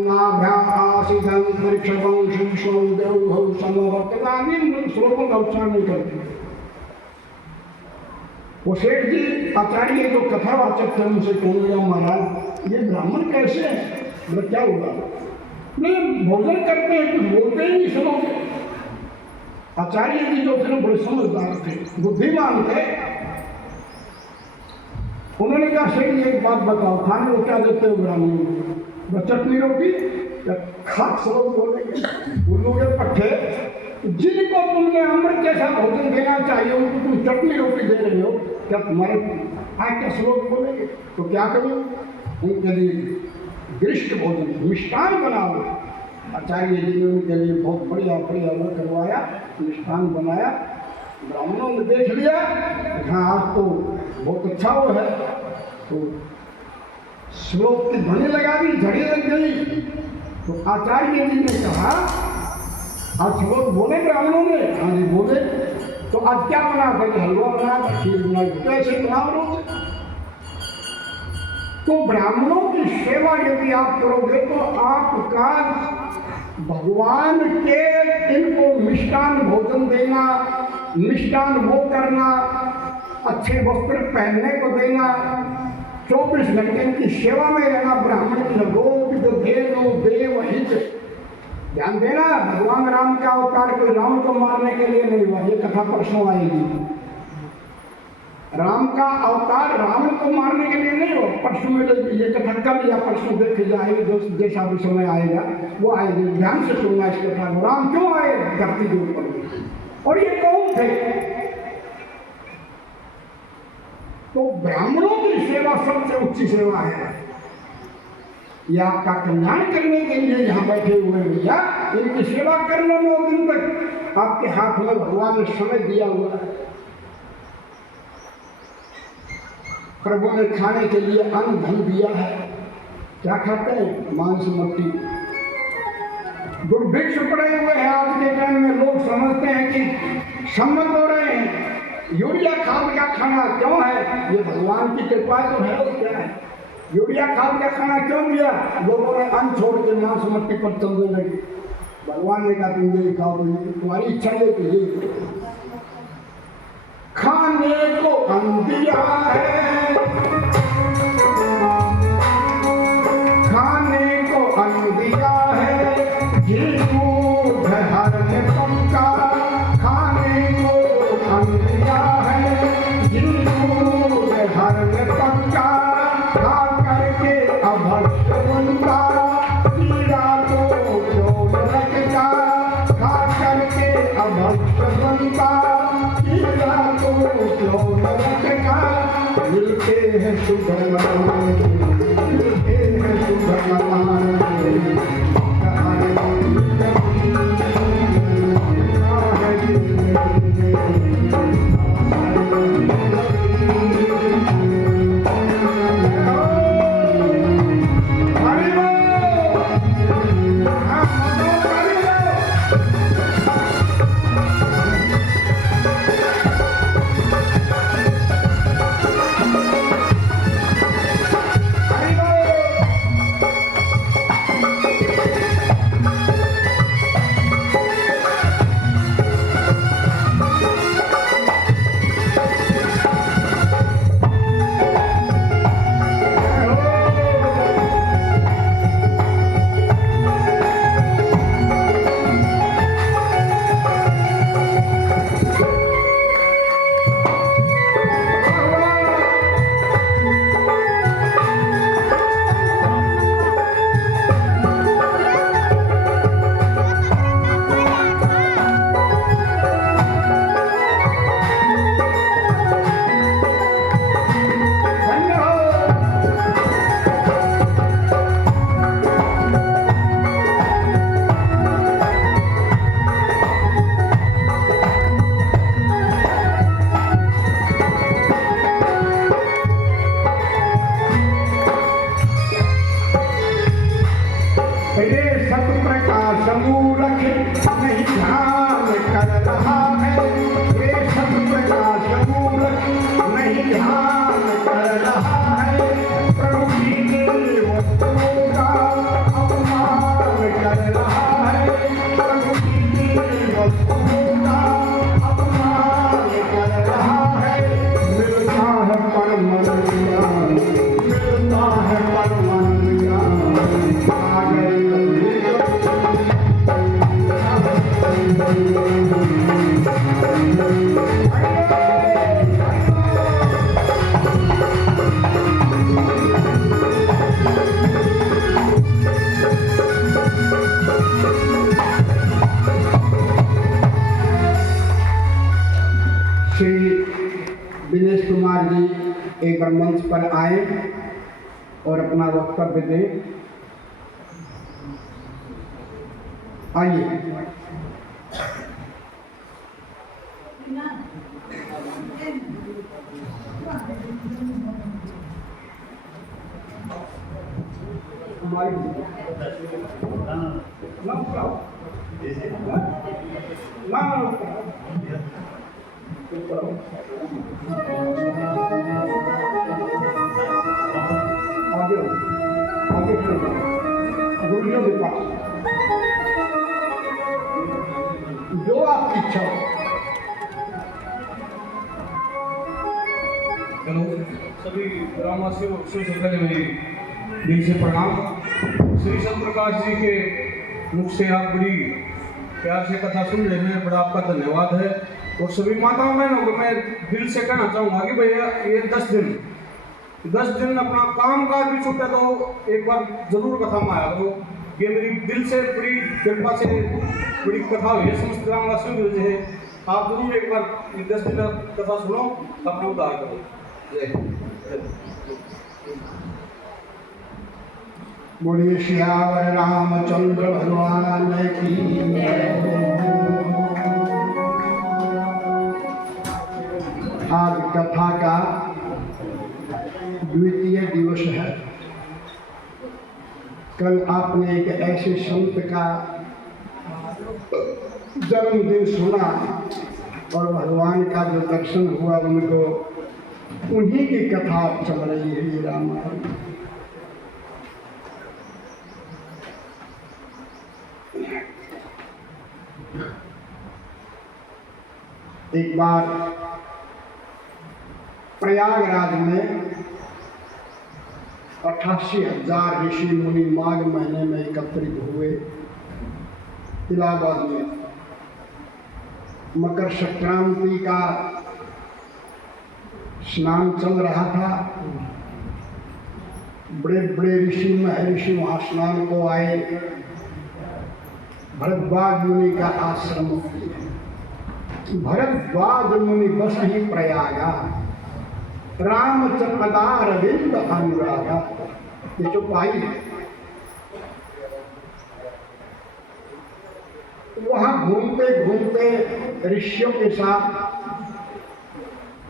नाभ्यासीदं परीक्षवं शिशुं देवौ समवर्तनानि श्लोकों का उच्चारण नहीं करते। वो सेठ जी आचार्य जो कथावाचक थे उनसे कहने लगा महाराज ये ब्राह्मण कैसे है? मतलब क्या हुआ? नहीं भोजन करते हैं कुछ बोलते ही नहीं सुनोगे। आचार्य जी जो थे बड़े समझदार थे, बुद्धिमान थे। उन्होंने कहा सेठ जी एक बात बताओ, खाने को क्या देते हो ब्राह्मणों को? चटनी रोटी या खाक श्लोक बोलेंगे उल्लू के पट्टे। जिनको तुमने अमृत जैसा भोजन देना चाहिए उनको तुम चटनी रोटी दे रहे हो, क्या तुम्हारे आज क्या श्लोक बोलेंगे? तो क्या करो उनके लिए दृष्ट भोजन मिष्टान बनाओ। आचार्य जी ने उनके लिए बहुत बढ़िया बढ़िया वो करवाया, मिष्टान बनाया। ब्राह्मणों ने देख लिया, हाँ आज तो बहुत अच्छा वो है, तो श्लोक की ध्वनि लगा दी, झड़ी लग गई। तो आचार्य जी ने कहा आज श्लोक बोले ब्राह्मणों ने? हाँ जी बोले। तो आज क्या बना था? हलवा बना था, खीर बना, कैसे बनाओ रोज? तो ब्राह्मणों की सेवा यदि आप करोगे तो आपका भगवान के इनको मिष्टान भोजन देना, मिष्टान वो करना, अच्छे वस्त्र पहनने को देना, 24 घंटे की सेवा में रहना, ब्राह्मण रोग जो देव देव हित। ध्यान देना, भगवान राम का अवतार कोई राम को मारने के लिए नहीं हुआ, ये कथा परसों आएगी। राम का अवतार रावण को मारने के लिए नहीं हो। परसों में ये कथा कल या परसों देखे जाएगी, जो जैसा भी समय आएगा वो आएगी। ध्यान से सुनना इस कथा को। राम क्यों आए धरती के ऊपर और ये कौन थे? तो ब्राह्मणों की सेवा सबसे उच्च सेवा है। ये आपका कल्याण करने के लिए यहाँ बैठे हुए भैया, इनकी सेवा करने 9 दिन तक आपके हाथ में भगवान ने समय दिया हुआ है। प्रभु ने खाने के लिए अन्न धन दिया है। क्या खाते हैं? मांस मट्टी। दुर्भिक्ष पड़े हुए हैं आज के टाइम में। लोग समझते हैं कि सम्मत हो रहे हैं, यूरिया खाद का खाना क्यों है? ये भगवान की कृपा तो है और क्या है? यूरिया खाद का खाना क्यों दिया? लोगों ने अन्न छोड़ के मांस मट्टी पर चलने लगे। भगवान ने कहा तुम ये खाओ, तुम्हारी इच्छा है तो ये खाने को अन्न दिया है, खाने को अन्न दिया है, घी दूध हर ने पक्का। खाने को अन्न दिया है, घी दूध हर ने पक्का। खा करके अभक्त बनता, कीड़ा तो क्यों न लगता। खा करके अभक्त बनता, कीड़ा तो क्यों न लगता। मिलते हैं शुभ मिलते हैं शुभ प्रभु जी ने वस्त्रों का अपमान कृपया मंच पर आए और अपना वक्तव्य दें। आइए। आगे गुरुजियों के पास जो आपकी इच्छा हो। हेलो सभी ग्रामवासियों, सबसे पहले मेरी दिल से प्रणाम। श्री सत प्रकाश जी के मुख से आप बड़ी प्यार से कथा सुन रहे हैं, बड़ा आपका धन्यवाद है। और सभी माताओं बहनों को मैं दिल से कहना चाहूँगा कि भैया ये 10 दिन अपना काम काज भी छूटे तो एक बार जरूर कथा में आया करो। ये मेरी दिल से बड़ी कृपा से बड़ी कथा हुई है समस्त ग्रामवासियों की वजह से। आप जरूर एक बार ये 10 दिन कथा सुनो, अपना उद्धार करो। जय बोलिए श्यावर रामचंद्र भगवान की। आज कथा का द्वितीय दिवस है। कल आपने एक ऐसे संत का जन्मदिन सुना और भगवान का जो दर्शन हुआ उनको, उन्हीं की कथा चल रही है ये रामायण। एक बार प्रयागराज में 88,000 ऋषि मुनि माघ महीने में एकत्रित हुए। इलाहाबाद में मकर संक्रांति का स्नान चल रहा था। बड़े बड़े ऋषि महर्षि वहाँ स्नान को आए। भरद्वाज मुनि का आश्रम, भरद्वाज मुनि बस ही प्रयागा, रामचंद्रविंद अनुरागा। ये चौपाई है। वहां घूमते घूमते ऋषियों के साथ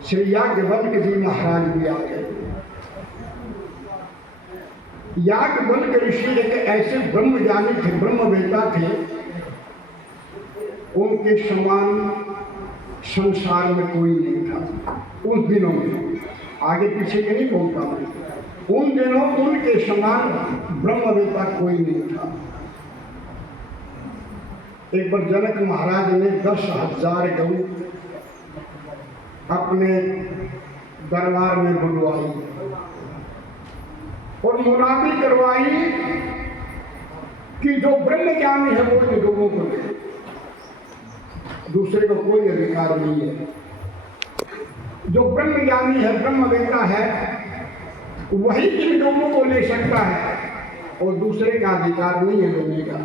श्री याज्ञवल्क्य जी महाराज भी आ गए। याज्ञवल्क्य ऋषि एक ऐसे ब्रह्मज्ञानी थे, ब्रह्मवेत्ता थे, उनके समान संसार में कोई नहीं था उन दिनों में। आगे पीछे के नहीं बोलता मैं, उन दिनों उनके समान ब्रह्मवेत्ता कोई नहीं था। एक बार जनक महाराज ने 10,000 गऊ अपने दरबार में बुलवाई और मुनादी करवाई कि जो ब्रह्मज्ञानी है वो इन गऊओं को दे, दूसरे को कोई अधिकार नहीं है। जो ब्रह्मज्ञानी है, ब्रह्मवेत्ता है, वही इन गऊओं को ले सकता है और दूसरे का अधिकार नहीं है लेने का।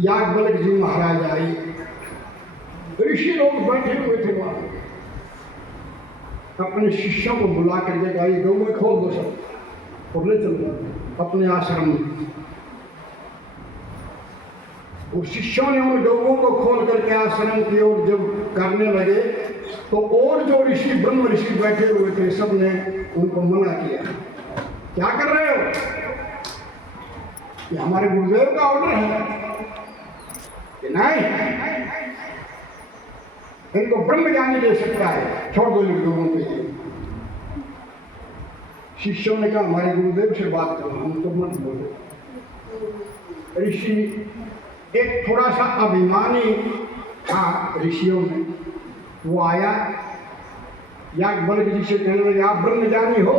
याज्ञवल्क्य जी महाराज आए, ऋषि लोग बैठे हुए थे वहां, अपने शिष्यों को बुला कर के कहा, गऊ खोल दो सब और ले चलो अपने आश्रम में। उस शिष्यों ने उन गऊओं को खोल करके आश्रम की ओर जब करने लगे तो और जो ऋषि ब्रह्म ऋषि बैठे हुए थे सब ने उनको मना किया। क्या कर रहे हो? ये हमारे गुरुदेव का ऑर्डर है कि नहीं, इनको ब्रह्मज्ञानी ले सकता है, छोड़ दो इन लोगों के लिए। शिष्यों ने कहा हमारे गुरुदेव से बात करो, हम तो मत बोलो। ऋषि एक थोड़ा सा अभिमानी था ऋषियों में, वो आया याज्ञवल्क्य जी से कहने लगे, आप ब्रह्मज्ञानी हो?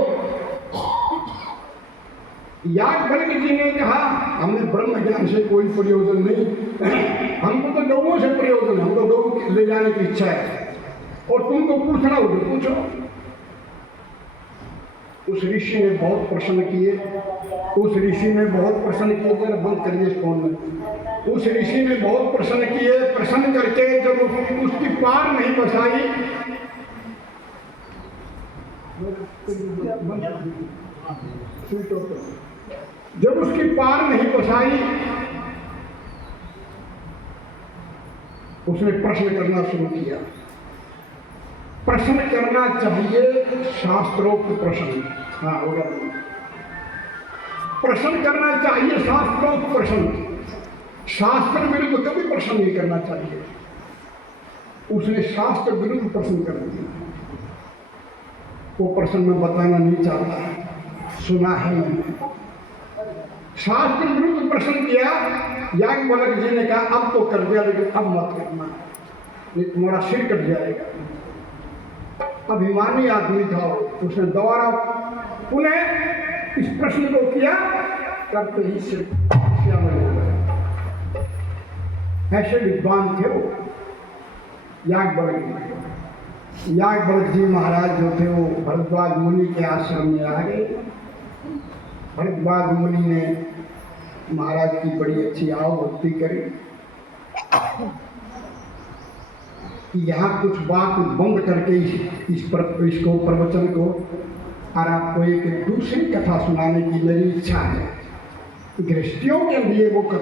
याज्ञवल्क्य जी ने कहा, हमने ब्रह्म ज्ञान से कोई प्रयोजन नहीं, हमको तो गौओं से प्रयोजन है, हमको गौ ले जाने की इच्छा है और तुमको पूछना होगा, पूछो। उस ऋषि ने बहुत प्रश्न किए, उस ऋषि ने बहुत प्रश्न किए, जरा बंद करिए फोन में। उस ऋषि ने बहुत प्रश्न किए, प्रश्न करके जब उसकी पार नहीं बसाई जब उसकी पार नहीं बसाई, उसने प्रश्न करना शुरू किया। प्रश्न करना चाहिए शास्त्रोक्त प्रश्न। हाँ, होगा। प्रश्न करना चाहिए शास्त्रोक्त प्रश्न, शास्त्र विरुद्ध कभी प्रश्न नहीं करना चाहिए। उसने शास्त्र विरुद्ध प्रश्न कर दिया। वो प्रश्न में बताना नहीं चाहता, सुना है मैंने। शास्त्र विरुद्ध प्रश्न किया। याज्ञवल्क्य जी ने कहा अब तो कर दिया, लेकिन अब मत करना, ये तुम्हारा सिर कट जाएगा। अभिमानी आदमी था, उसने दोबारा पुनः इस प्रश्न को किया, करते ही सिर श्यामल हो गया। ऐसे विद्वान थे वो याज्ञवल्क्य। याज्ञवल्क्य जी महाराज जो थे वो भरद्वाज मुनि के आश्रम में आ गए। भरद्वाज मुनि ने महाराज की बड़ी अच्छी आओ भक्ति करी कि यहाँ कुछ बात बंद करके इसको प्रवचन को और आपको एक दूसरी कथा सुनाने की मेरी इच्छा है। गृहस्थियों के लिए वो कथा